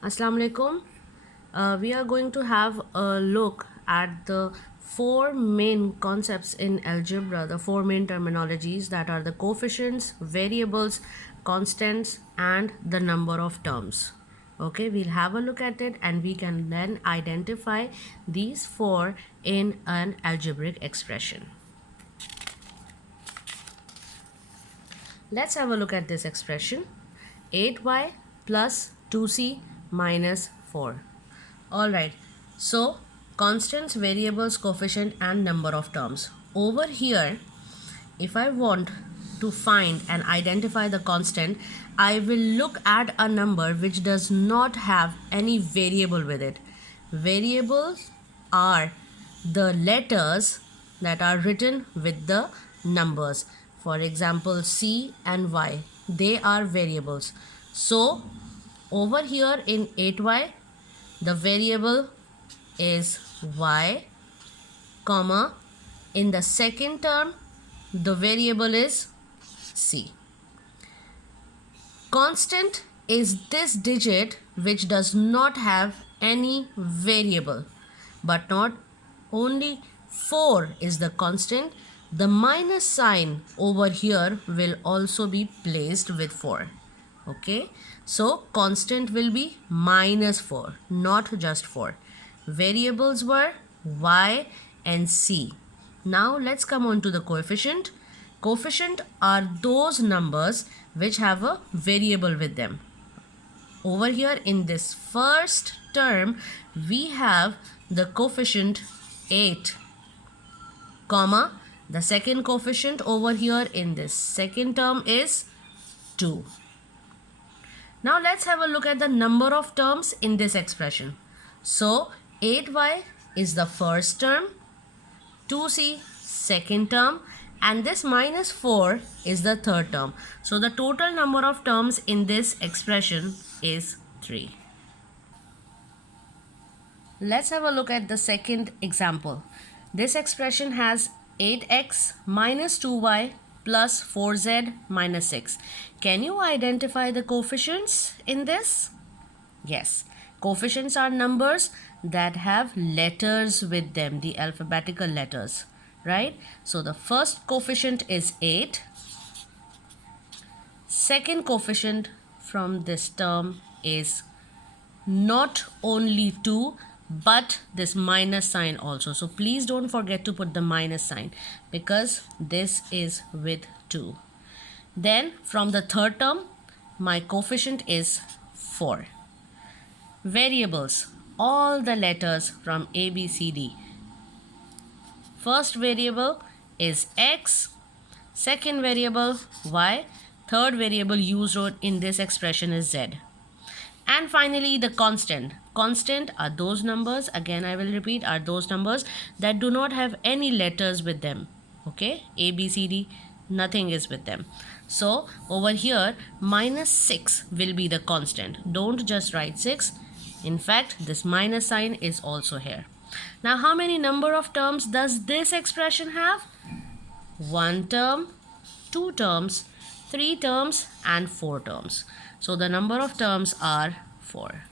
Assalamu alaikum. We are going to have a look at the four main concepts in algebra, the four main terminologies that are the coefficients, variables, constants, and the number of terms. Okay, we'll have a look at it and we can then identify these four in an algebraic expression. Let's have a look at this expression. 8y plus 2c minus 4. Alright, so constants, variables, coefficient and number of terms. Over here, if I want to find and identify the constant, I will look at a number which does not have any variable with it. Variables are the letters that are written with the numbers. For example, C and Y, they are variables. So over here in 8y, the variable is y, comma, in the second term, the variable is C. Constant is this digit which does not have any variable, but not only 4 is the constant. The minus sign over here will also be placed with 4. Okay, so constant will be minus 4, not just 4. Variables were y and c. Now let's come on to the coefficient. Coefficient are those numbers which have a variable with them. Over here in this first term, we have the coefficient 8, comma, the second coefficient over here in this second term is 2. Now let's have a look at the number of terms in this expression. So 8y is the first term, 2c second term, and this minus 4 is the third term. So the total number of terms in this expression is 3. Let's have a look at the second example. This expression has 8x minus 2y plus 4z minus 6. Can you identify the coefficients in this? Yes, coefficients are numbers that have letters with them, the alphabetical letters, right? So the first coefficient is 8. Second coefficient from this term is not only 2 but this minus sign also. So please don't forget to put the minus sign because this is with 2. Then from the third term, my coefficient is 4. Variables, all the letters from A, B, C, D. First variable is x, second variable y, third variable used in this expression is z. And finally the constant. Constant are those numbers, again I will repeat, are those numbers that do not have any letters with them. Okay, A, B, C, D, nothing is with them. So over here minus 6 will be the constant. Don't just write 6. In fact, this minus sign is also here. Now how many number of terms does this expression have? 1 term, 2 terms, 3 terms and 4 terms. So the number of terms are 4.